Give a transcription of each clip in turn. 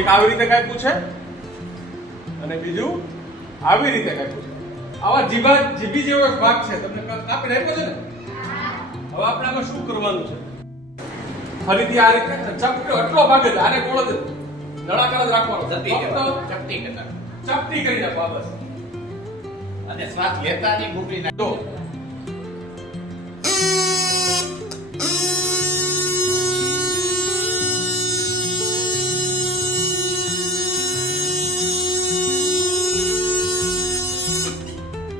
એક આવી રીતે કઈ પૂછે અને બીજું આવી રીતે કઈ પૂછે. આવા જીભી જેવો એક ભાગ છે, તમને કાપી આપ્યો છે ને. હવે આપણે આમાં શું કરવાનું છે? ફરીથી આ રીતે ચપટી આટલો ભાગ જ આને ગોળ જ નળાકાર જ રાખવાનો. ચપટી કરતા ચપટી કરી નાખો બસ. અને શ્વાસ લેતા નહીં ભૂખી ના તો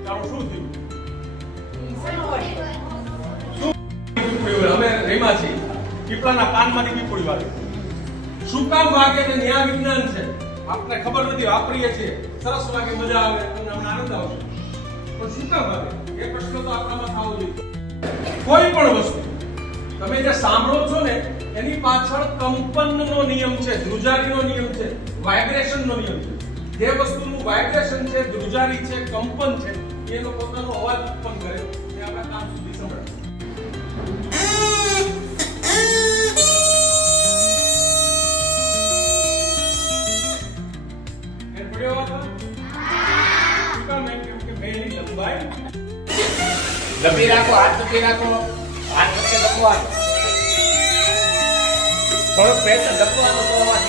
ચાલો શું થયું? અમે રેમા છીએ, પીપળાના પાનમાંથી પીપળી વાગે. શું કામ વાગે છે? ન્યાય વિજ્ઞાન છે, આપણે ખબર નથી, વાપરીએ છીએ, સરસ વાગે, મજા આવે, તમને આનંદ આવશે. પણ શું કામ વાગે એ પ્રશ્ન તો આપણામાં થવો જોઈએ. કોઈ પણ વસ્તુ તમે જે સાંભળો છો ને એની પાછળ કંપનનો નિયમ છે, ધ્રુજારીનો નિયમ છે, વાઇબ્રેશનનો નિયમ છે. જે વસ્તુનું વાઇબ્રેશન છે, ધ્રુજારી છે, કંપન છે, એનો પોતાનો અવાજ ઉત્પન્ન કરે એ આપણા કામ સુધી સંભળાય. લંબી રાખો, હાથ લંબી રાખો, હાથ વચ્ચે દબવાનો. થોડોક પેટ દબવાનો તો અવાજ